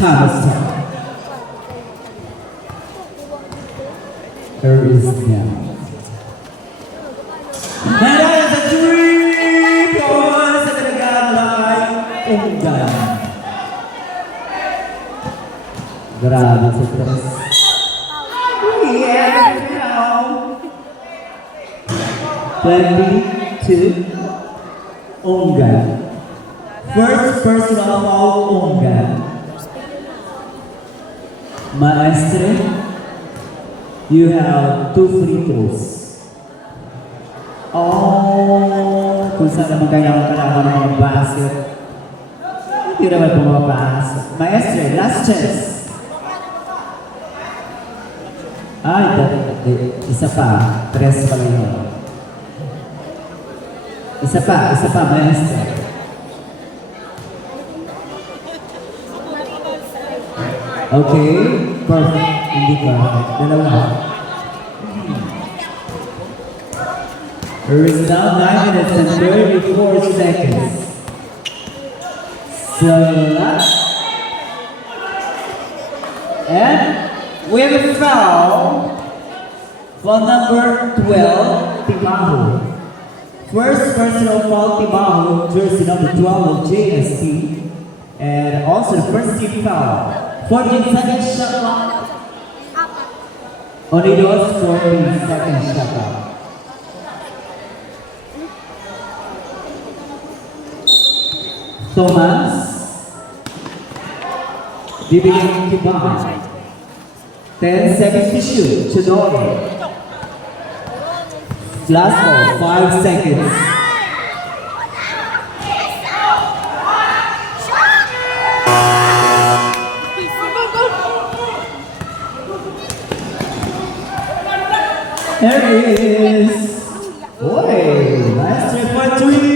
Time is time. There is now. And that is a 3 points sa nag-aalay Unggan. Grabe sa tres. Yeah, now. 22 Unggan. First personal foul Unggan. Maestre, you have 2 free throws. Oh, kung saan naman kailangan ng mga basket. Hindi naman po mga basket. Maestre, last chance. Ay, isa pa. 3 pala yun. Isa pa, maestre. Okay, perfect. Hindi perfect. Dalawa. There is now 9 minutes and 34 seconds. So, and we have a foul for number 12, Timaho. First personal foul, Timaho, jersey number 12 of JST. And also the first team foul. 14 seconds shot clock. Only those 14 seconds shot clock. Thomas, bibigyan Kiban. 10 seconds to shoot. Chidori. Last ball, 5 seconds. There it is. Boy, nice 3 for 3.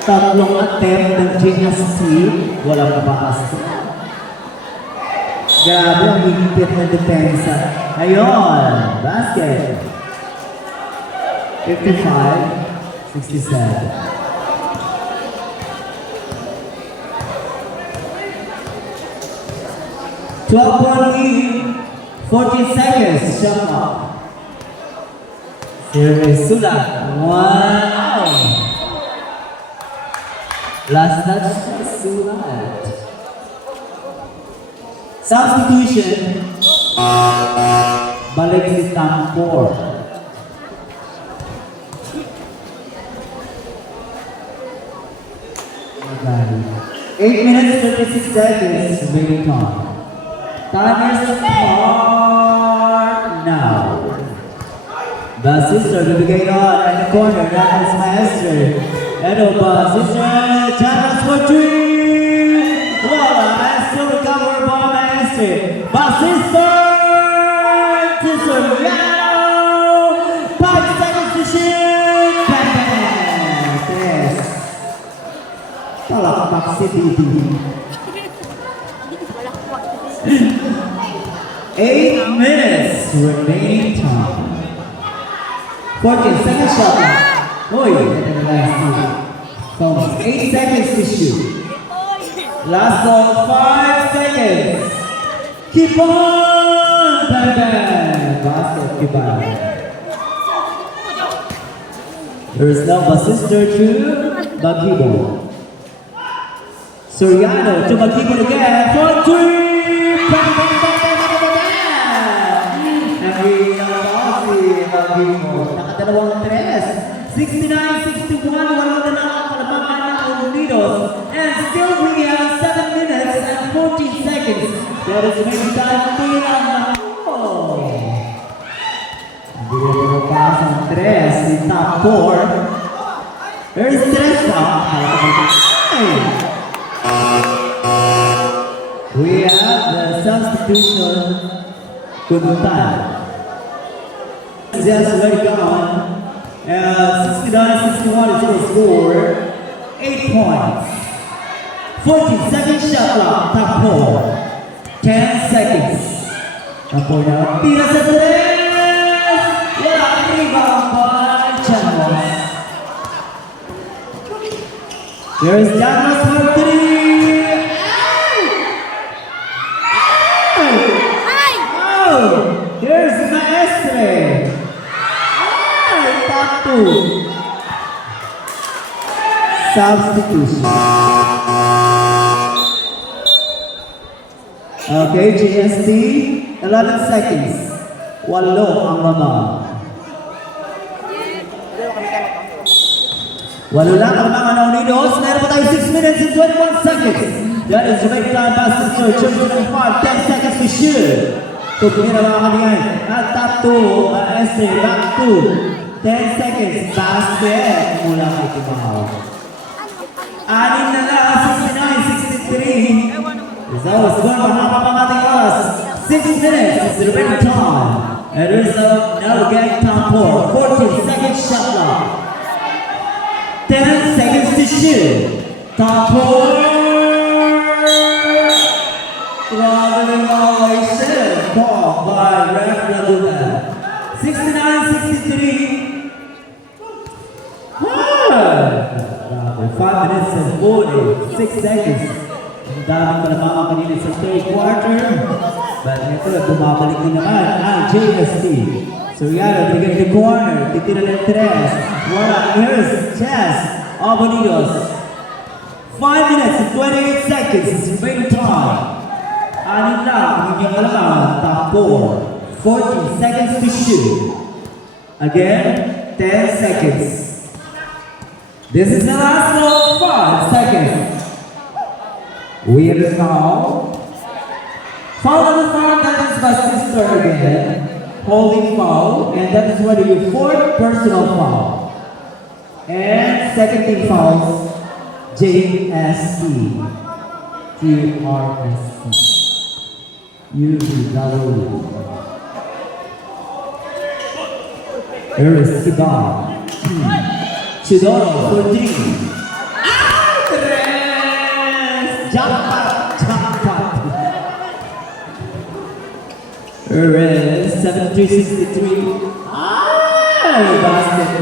Tatlong attempt ng JST, walang mabakasta. Grabe ang higpit na depensa. Ayun, basket. 55-67. Twelve-point lead, 14 seconds, shot clock. Series Sulat, 1 out. Last touch, Sulat. Substitution. Balik si Tampor. 8 minutes 36 seconds remaining time. Timers start now. The sister bibigay na in the corner. That is Maestre. Ano ba, sister? Chance for 3! Wala, Maestre recover ba, Maestre? Ba, sister! Sister, yeah! 5 seconds to shoot! Bang, bang! Yes. Palakpak si Didi. 8 minutes remaining time. 14 seconds shot. Oy, Thomas, 8 seconds to shoot. Last ball, 5 seconds. Keep on! Bang, bang! Basket, keep on. There is now Basister to Bagibo. Soriano to Bagibo again for 3! Bang, bang, bang, bang, bang, bang, bang! Bagibo, nakadalawang tres. 69-61, walang nakakalabangan ng Unidos. And still we have 7 minutes and 14 seconds. That is maybe time to be on the ball. Hindi na napapas ang tres, si top 4. There's tres now. We have the substitution. Kuntan. Just already gone. 69-61 is your score. 8 points. 14 seconds shot clock. Top 4. 10 seconds. Ang po na. Tira sa tres! Here's Janos for three. Oh, here's Maestre. Top two. Substitution. Okay, GST, 11 seconds. Walo ang laman. Walo lang ang mga Unidos. Meron pa tayo 6 minutes and 21 seconds. That is Jamaican time by Sister. Children of 5, 10 seconds to shoot. Tukunin na mga kanyan. At top 2, Esther, back 2. 10 seconds. Basket. Mula kay Timaw. Anim na lang, 69, 63. So, score mahaba pa ating oras. 6 minutes. It's the remaining time. And there's now getting time for 14 seconds shot clock. 10 seconds to shoot. Top 4. Traveling violation called by Ref Laguna. 69-63. 5 minutes and 46 seconds. Ang dami pa naman kanina sa third quarter. But ito, bumabalik din naman ang JST. Soriano, binigay the corner. Titira ng tres. Wala. Here's Chess. Abonidos. 5 minutes and 28 seconds. It's remaining time. Anin lang, hindi alaman. Top 4. 14 seconds to shoot. Again, 10 seconds. This is the last one. 5 seconds. Weird foul. Foul on the foul, that is by Sister again. Holding foul, and that is what you fourth personal foul. And second team fouls, JSC. TRSC. UVW. Here is Sibar. Chidoro for 3. Jackpot. Here is 73-63. Basket.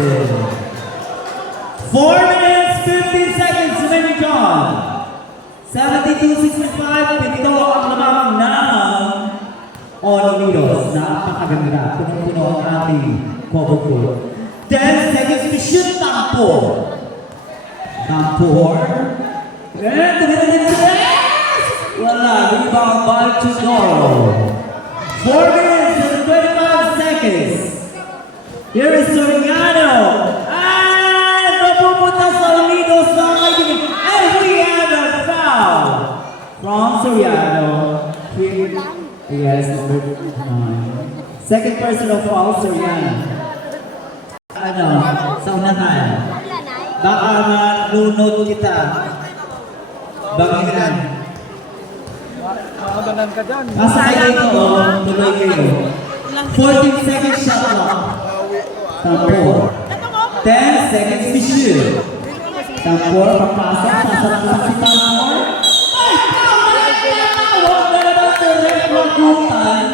4 minutes, 15 seconds remaining time. 72-65. Pinito ang lamang ng Unidos. Napakaganda. Punong-puno ang ating cover court. 10 seconds to shoot. Top 4. Top 4. And tumira din sa wala. Rebound by Chidoro. 4 minutes and 25 seconds. Here is Soriano. And napupunta sa Unidos mga kaibigan. And we have a foul from Soriano. Yes, number 9. Second personal foul, Soriano. Ano, sa unahan. Baka malunod kita. Banginan. Makaganan ka dyan. Masaya ito, tuloy kayo. 14 seconds shot clock. Tampor. 10 seconds to shoot. Tampor, papasok, sasarap si Tampor. Huwag na naman sa red magutan.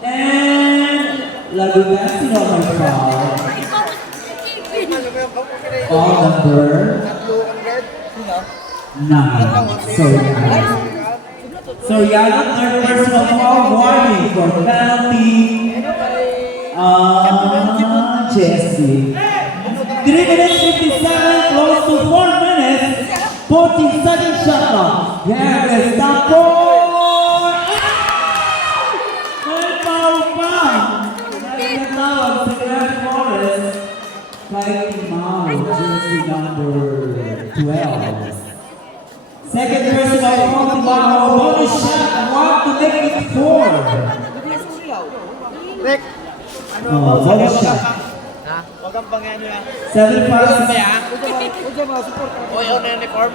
And, Laguna, sino may foul? All number 9. Soriano, third personal foul, warning for penalty. Jesse. 3 minutes 57, close to 4 minutes. 14 seconds shot clock. Here is Tampor. May foul pa. Nagtatawag si Greg Morris. Kay Timao, jersey number 12. Second personal foul, Timao. Bonus shot, want to make it 4. Rick, Bonus shot. huwag kang pangyan nyo yan. 7 passes. Huwag dyan mga support. O, yun na uniform.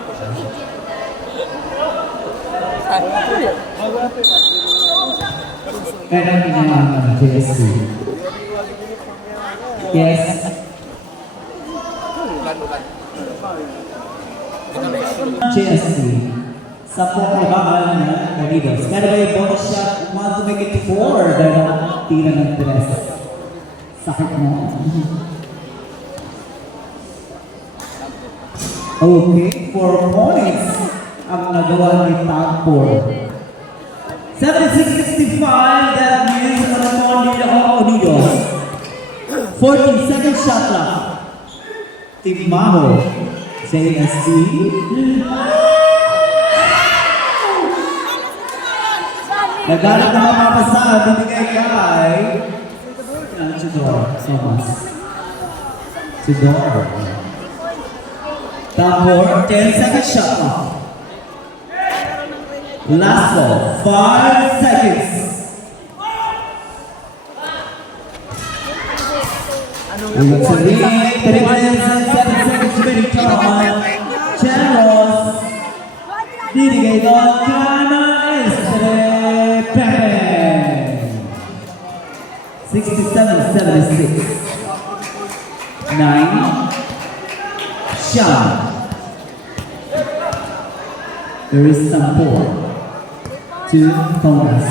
Kaya ginawa ng JSC. Yes. JSC. Sa pagkabaan na Unidos. Kaya ba yung bonus shot, want to make it 4 dahil ang tira ng 3. Sakit mo. Okay, 4 points ang nagawa ni Tampor. 76-65, that means Antonio Unidos. 14 second shot clock. Team Maho, JSD. Nagalit na mapapasa, binigay kay Chidor, Thomas. Chidor. Tampor, 10 second shot clock. Last ball, 5 seconds. Ibig sabihin, 3 minutes and 7 seconds remaining time. Cheros, binigay doon Kana Estrepe. 67-76. 9. Shot. There is some 4. 2 Thomas.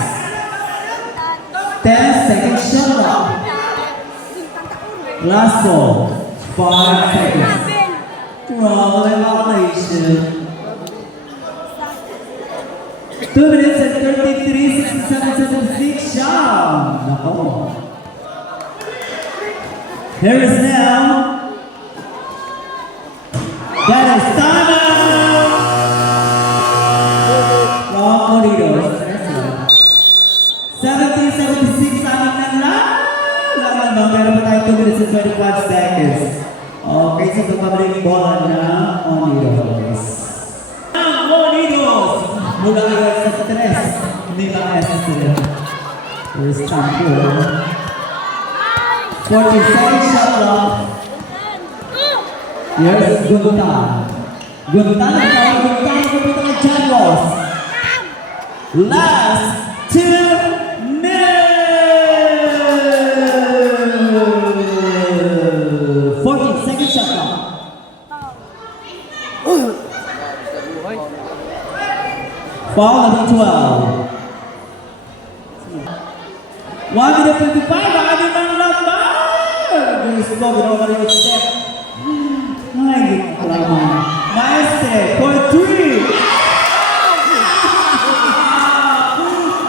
10 second shot clock. Last ball, 5 seconds. Congratulations. 2 minutes and 33, 67, 76 shot. Nako. Here is now. That is Tana. From Unidos. 17-76 aning na lang. Meron pa tayo 2 minutes and 25 seconds. Okay, so pagpabalik bola na Unidos. Ang Unidos! Mula ngayon sa stress nila Esther. First time po. 40 seconds shot clock. Here's Guntan. Guntan ang tawag Guntan ang kapita ng Jaguars. Last 2 minutes! 14 seconds shot clock. Foul number 12. 1 minute 55, anim ang laban! Gusto, ginawa rin yung step. Ay, kalaman. Maestre, for 3!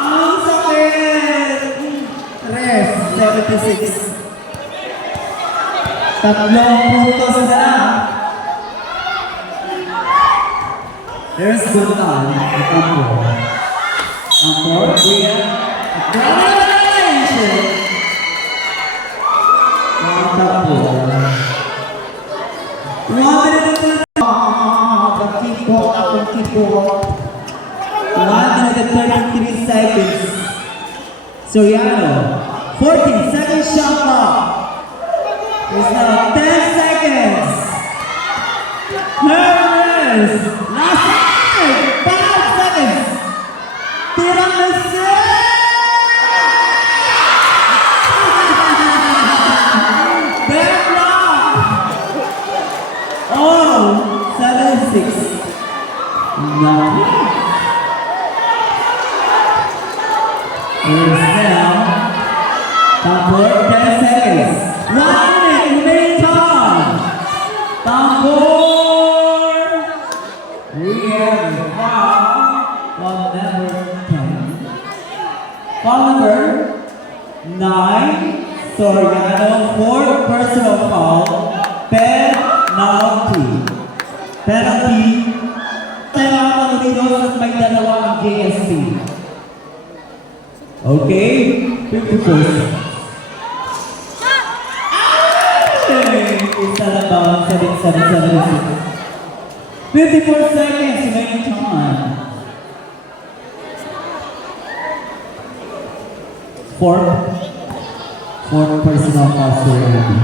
Ang sakit! Ref, 76. Tatlong puntos na lang. There's Guntan. Tampor. Tampor. Congratulations! Tampor. 1 minute and 1 minute and 33 seconds. Soriano. 14 seconds shot clock. There's now 10 seconds. Hermes. Last time. 5 seconds. Tiramisu. Backlock. Oh, 7-6. No. Here's now. Tampor, 10 seconds. 1 minute remaining time. Tampor. We have a foul on number 10. Foul number 9. Soriano, 4 personal foul. Penalty. Penalty. Kailangan ng Unidos at may dalawa ang JSC. Okay? 54. Isa na ba? 7-7-7-6. 54 seconds remaining time. 4 personal fouls already.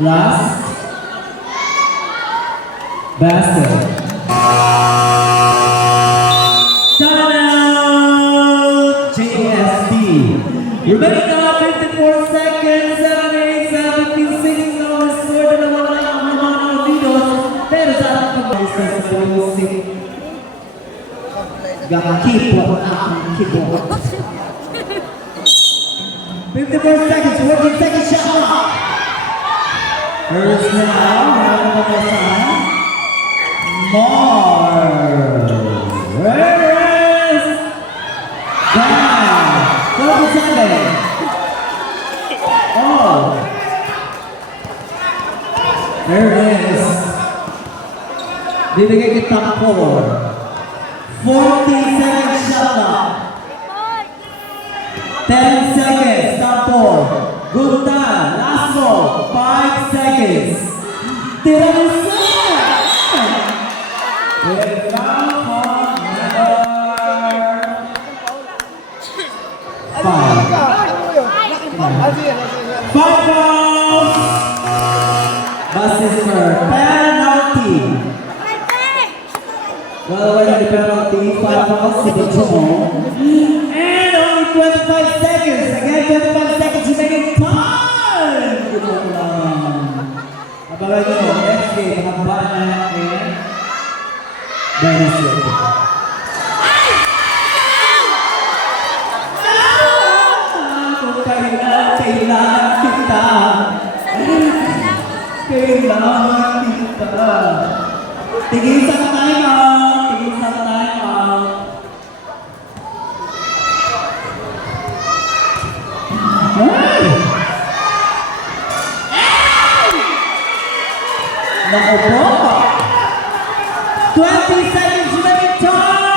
Last basket. Timeout! JSD. Remaining now 54 seconds. 76 hours score na naman ang mga Unidos. Pero sa ating pag-isa sa Pag-isip. Gaka-keep ang keyboard. 54 seconds, 14 seconds shot clock. Here's now, more. Where is that? 37. Oh. There it is. Bibigay kita 4. 40 seconds shot clock. 10 seconds, top 4. Good time, last ball, 5 seconds. Tiramisu! With round for number 5. 5 balls! Basis for penalty. Well, we're going to penalty, 5 balls to the Jumon. And only 25 seconds. Again, 25 seconds to make it time. Good lang. Abangan nyo, next game, haba na natin. Dinosaur. Kung kailangan kita. Kailangan kita. Tigil sa time out. Tigil sa time out. Ay! Naku po! 20 seconds remaining time!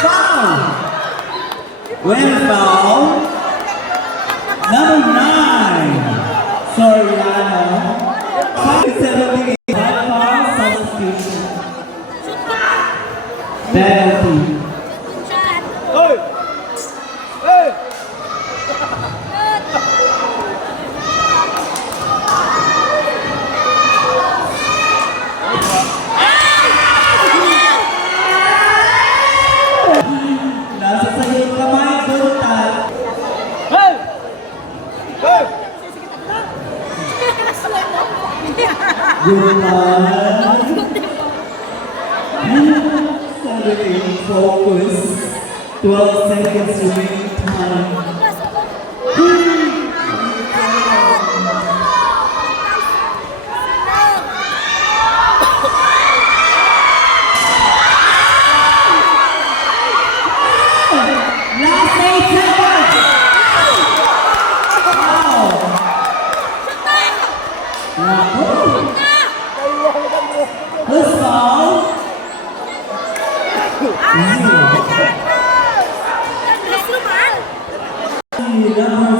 Foul! Well foul! Number 9! Sorry, Lano. 5-7 high foul, substitution. Penalty. Hey! Hey! Nasa sa'yo yung kamay, Sultan. Hey! Hey! Good man. Everything focus. 12 seconds remaining time. Last 8 seconds. Wow. Naku. Who's foul? Number